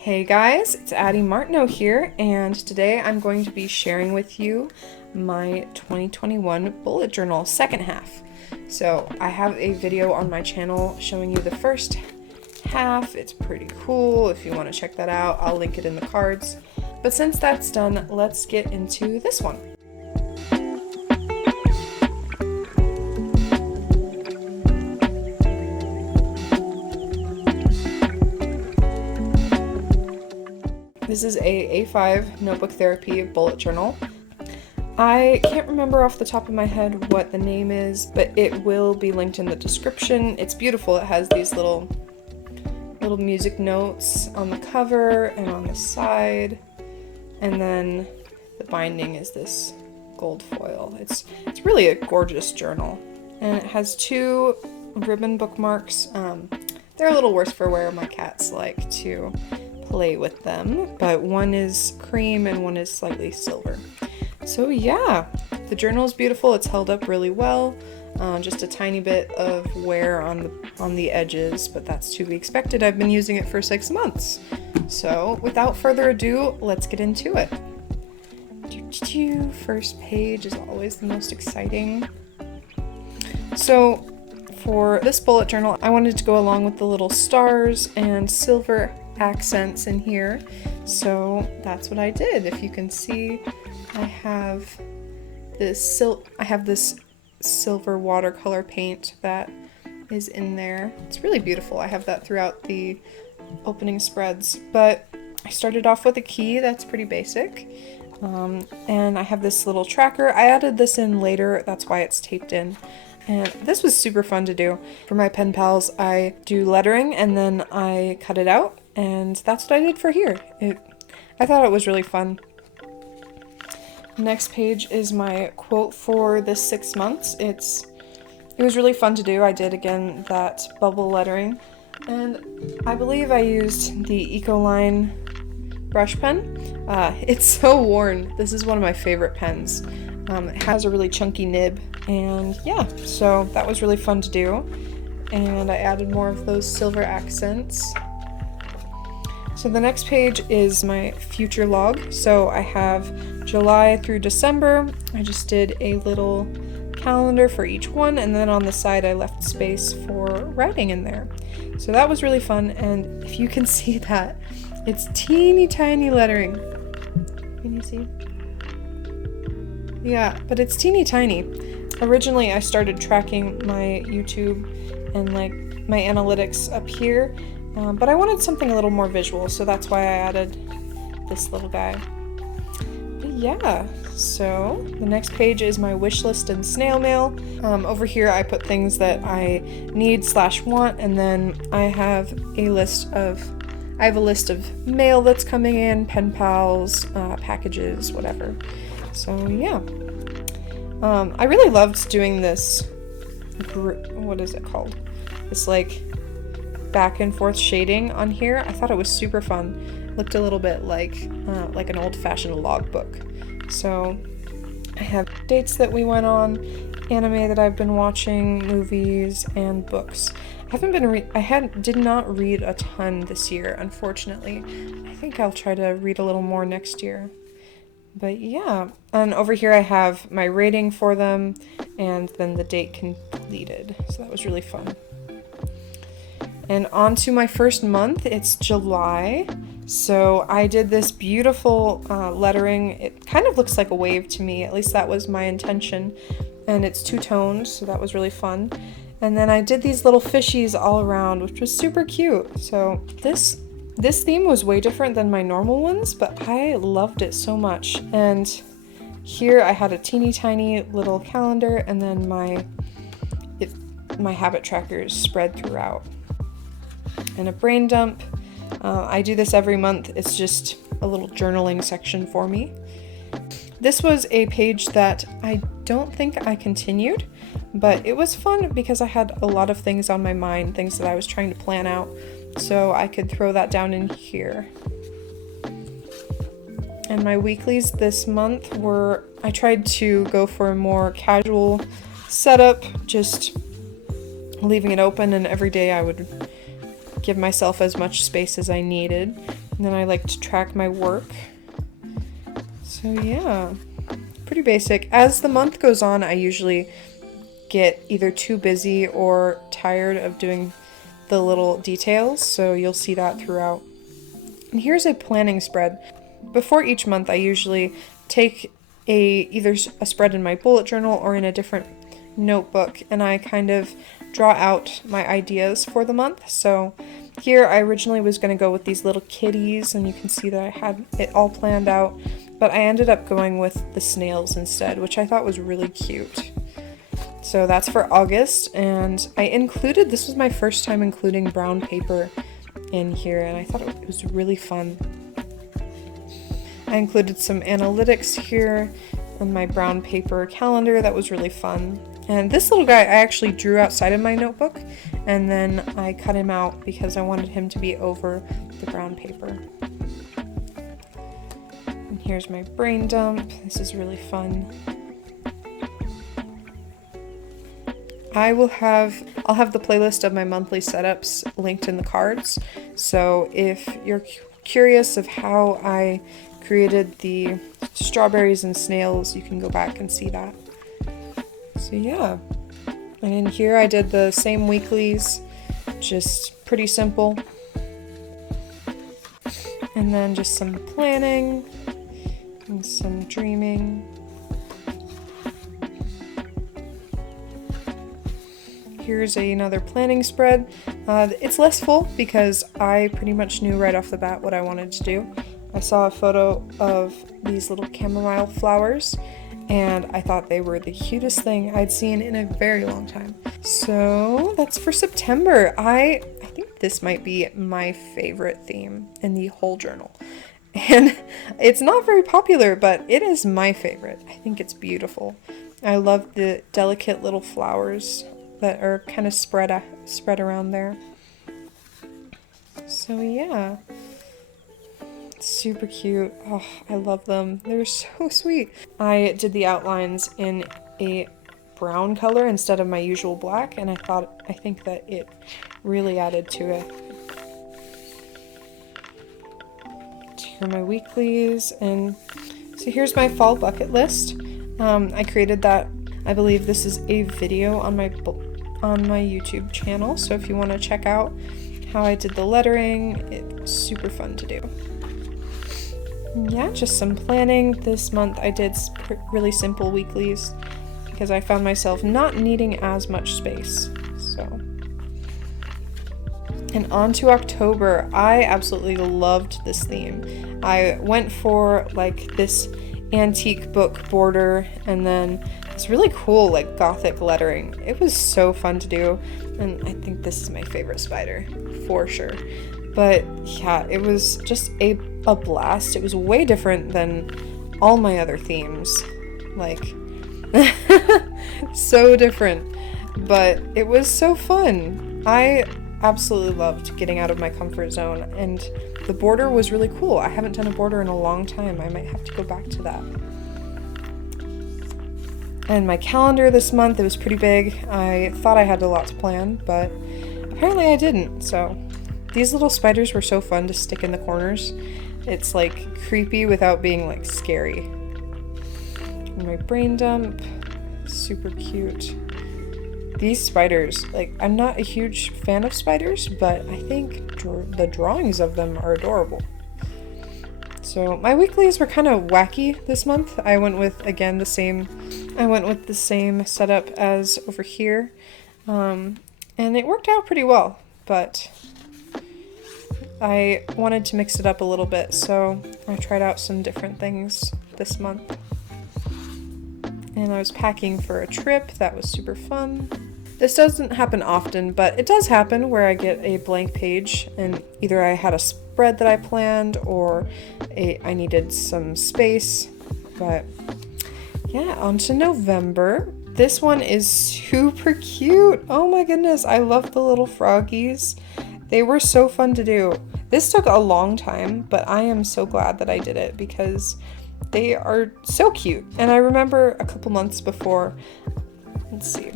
Hey guys, it's Addie Martineau here, and today I'm going to be sharing with you my 2021 bullet journal second half. So I have a video on my channel showing you the first half. It's pretty cool. If you want to check that out, I'll link it in the cards. But since that's done, let's get into this one. This is a A5 notebook therapy bullet journal. I can't remember off the top of my head what the name is, but it will be linked in the description. It's beautiful. It has these little music notes on the cover and on the side, and then the binding is this gold foil. It's really a gorgeous journal, and it has two ribbon bookmarks. They're a little worse for wear. My cats like to play with them, but one is cream and one is slightly silver. So yeah, the journal is beautiful. It's held up really well. Just a tiny bit of wear on the edges, but that's to be expected. I've been using it for 6 months. So without further ado, let's get into it. First page is always the most exciting. So for this bullet journal, I wanted to go along with the little stars and silver accents in here, so that's what I did. If you can see, I have this silver watercolor paint that is in there. It's really beautiful. I have that throughout the opening spreads, but I started off with a key that's pretty basic, and I have this little tracker. I added this in later, that's why it's taped in. And this was super fun to do. For my pen pals, I do lettering and then I cut it out, and that's what I did for here. I thought it was really fun. Next page is my quote for this 6 months. It was really fun to do. I did again that bubble lettering, and I believe I used the Ecoline brush pen. It's so worn. This is one of my favorite pens. It has a really chunky nib, and yeah, so that was really fun to do. And I added more of those silver accents. So the next page is my future log. So I have July through December. I just did a little calendar for each one, and then on the side I left space for writing in there. So that was really fun, and if you can see that, it's teeny tiny lettering. Can you see? Yeah, but it's teeny tiny. Originally I started tracking my YouTube and like my analytics up here, but I wanted something a little more visual, so that's why I added this little guy. But yeah, so the next page is my wish list and snail mail. Over here I put things that I need/want, and then I have a list of mail that's coming in, pen pals, packages, whatever. So yeah, I really loved doing this, what is it called? This like back and forth shading on here. I thought it was super fun. Looked a little bit like an old-fashioned logbook. So I have dates that we went on, anime that I've been watching, movies, and books. I did not read a ton this year, unfortunately. I think I'll try to read a little more next year. But yeah, and over here I have my rating for them and then the date completed. So that was really fun. And on to my first month, it's July. So I did this beautiful lettering. It kind of looks like a wave to me, at least that was my intention. And it's two-toned, so that was really fun. And then I did these little fishies all around, which was super cute. So this theme was way different than my normal ones, but I loved it so much. And here I had a teeny tiny little calendar, and then my habit trackers spread throughout. And a brain dump. I do this every month. It's just a little journaling section for me. This was a page that I don't think I continued, but it was fun because I had a lot of things on my mind, things that I was trying to plan out. So I could throw that down in here. And my weeklies this month I tried to go for a more casual setup, just leaving it open, and every day I would give myself as much space as I needed. And then I like to track my work. So yeah, pretty basic. As the month goes on, I usually get either too busy or tired of doing the little details, so you'll see that throughout. And here's a planning spread. Before each month, I usually take either a spread in my bullet journal or in a different notebook, and I kind of draw out my ideas for the month. So here I originally was going to go with these little kitties, and you can see that I had it all planned out, but I ended up going with the snails instead, which I thought was really cute. So that's for August, and this was my first time including brown paper in here, and I thought it was really fun. I included some analytics here on my brown paper calendar. That was really fun. And this little guy I actually drew outside of my notebook, and then I cut him out because I wanted him to be over the brown paper. And here's my brain dump. This is really fun. I'll have the playlist of my monthly setups linked in the cards. So if you're curious of how I created the strawberries and snails, you can go back and see that. So yeah, and in here I did the same weeklies, just pretty simple. And then just some planning and some dreaming. Here's another planning spread. It's less full because I pretty much knew right off the bat what I wanted to do. I saw a photo of these little chamomile flowers, and I thought they were the cutest thing I'd seen in a very long time. So that's for September. I think this might be my favorite theme in the whole journal. And it's not very popular, but it is my favorite. I think it's beautiful. I love the delicate little flowers that are kind of spread around there. So yeah, super cute. Oh, I love them. They're so sweet. I did the outlines in a brown color instead of my usual black, and I think that it really added to it. Here are my weeklies, and so here's my fall bucket list. I created that. I believe this is a video on my YouTube channel, so if you want to check out how I did the lettering, it's super fun to do. Yeah, just some planning. This month I did really simple weeklies because I found myself not needing as much space. So, and on to October. I absolutely loved this theme. I went for like this antique book border and then it's really cool like gothic lettering. It was so fun to do, and I think this is my favorite spider for sure. But yeah, it was just a blast. It was way different than all my other themes, like so different, but it was so fun. I absolutely loved getting out of my comfort zone, and the border was really cool. I haven't done a border in a long time. I might have to go back to that. And my calendar this month, it was pretty big. I thought I had a lot to plan, but apparently I didn't. So these little spiders were so fun to stick in the corners. It's like creepy without being like scary. And my brain dump, super cute. These spiders, like, I'm not a huge fan of spiders, but I think the drawings of them are adorable. So my weeklies were kind of wacky this month. I went with, again, the same setup as over here, and it worked out pretty well, but I wanted to mix it up a little bit, so I tried out some different things this month. And I was packing for a trip. That was super fun. This doesn't happen often, but it does happen where I get a blank page and either I had a spread that I planned or I needed some space. But yeah, on to November. This one is super cute. Oh my goodness, I love the little froggies. They were so fun to do. This took a long time, but I am so glad that I did it because they are so cute. And I remember a couple months before, let's see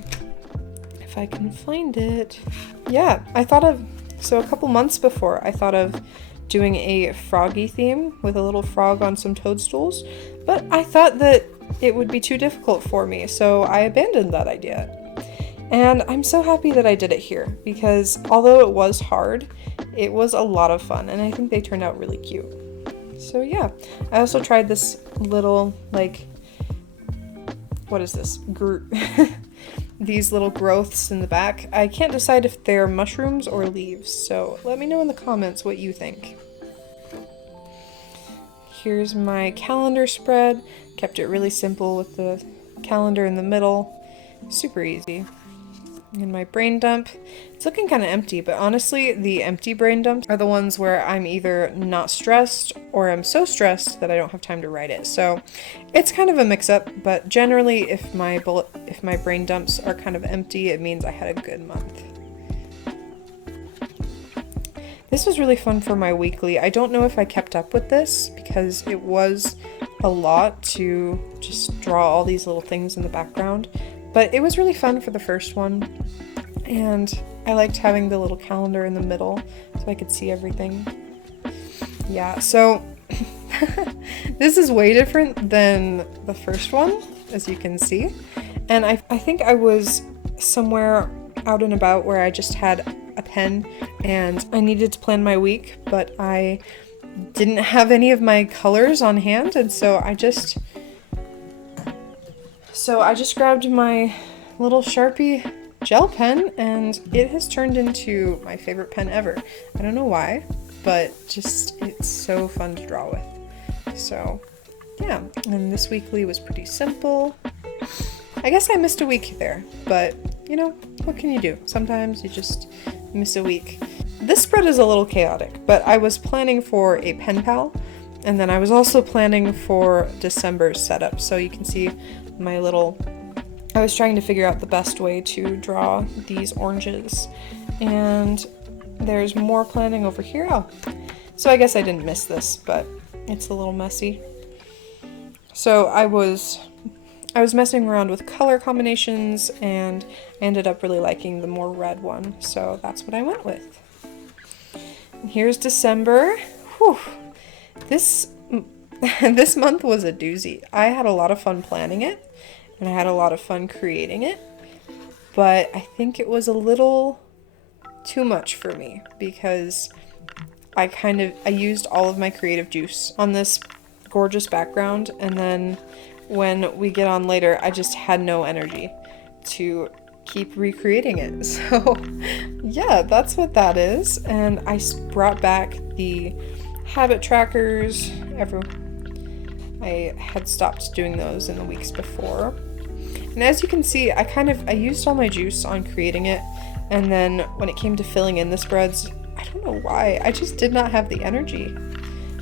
if I can find it. Yeah, a couple months before I thought of doing a froggy theme with a little frog on some toadstools, but I thought that it would be too difficult for me, so I abandoned that idea. And I'm so happy that I did it here, because although it was hard, it was a lot of fun, and I think they turned out really cute. So yeah, I also tried this little, like, what is this? These little growths in the back. I can't decide if they're mushrooms or leaves, so let me know in the comments what you think. Here's my calendar spread. Kept it really simple with the calendar in the middle. Super easy. And my brain dump. It's looking kind of empty, but honestly, the empty brain dumps are the ones where I'm either not stressed or I'm so stressed that I don't have time to write it. So it's kind of a mix-up, but generally if my brain dumps are kind of empty, it means I had a good month. This was really fun for my weekly. I don't know if I kept up with this because it was a lot to just draw all these little things in the background. But it was really fun for the first one, and I liked having the little calendar in the middle so I could see everything. Yeah, so this is way different than the first one, as you can see. And I think I was somewhere out and about where I just had a pen and I needed to plan my week, but I didn't have any of my colors on hand, and so I just grabbed my little Sharpie gel pen, and it has turned into my favorite pen ever. I don't know why, but just it's so fun to draw with. So yeah, and this weekly was pretty simple. I guess I missed a week there, but you know, what can you do? Sometimes you just miss a week. This spread is a little chaotic, but I was planning for a PENPAL, and then I was also planning for December's setup, so you can see my little, I was trying to figure out the best way to draw these oranges, and there's more planning over here. Oh, so I guess I didn't miss this, but it's a little messy. So I was messing around with color combinations, and I ended up really liking the more red one, so that's what I went with. And here's December. Whew. This month was a doozy. I had a lot of fun planning it, and I had a lot of fun creating it, but I think it was a little too much for me because I used all of my creative juice on this gorgeous background, and then when we get on later, I just had no energy to keep recreating it. So yeah, that's what that is. And I brought back the habit trackers. I had stopped doing those in the weeks before. And as you can see, I used all my juice on creating it, and then when it came to filling in the spreads, I don't know why, I just did not have the energy.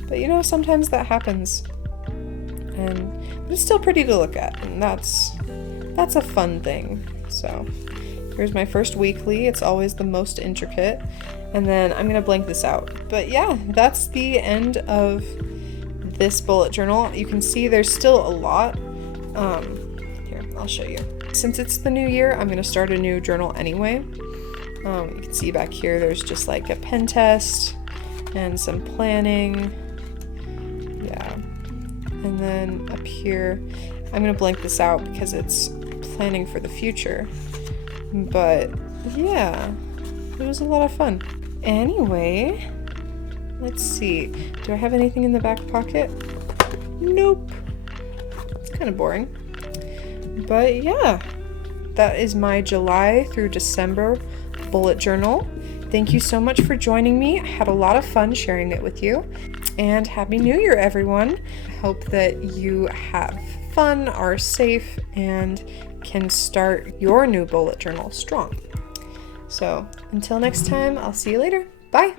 But you know, sometimes that happens. But it's still pretty to look at, and that's a fun thing. So here's my first weekly. It's always the most intricate, and then I'm gonna blank this out. But yeah, that's the end of this bullet journal. You can see there's still a lot. Here, I'll show you. Since it's the new year, I'm gonna start a new journal anyway. You can see back here there's just like a pen test and some planning. Yeah. And then up here, I'm gonna blank this out because it's planning for the future. But yeah, it was a lot of fun. Anyway, let's see. Do I have anything in the back pocket? Nope. It's kind of boring. But yeah, that is my July through December bullet journal. Thank you so much for joining me. I had a lot of fun sharing it with you. And Happy New Year, everyone. I hope that you have fun, are safe, and can start your new bullet journal strong. So until next time, I'll see you later. Bye.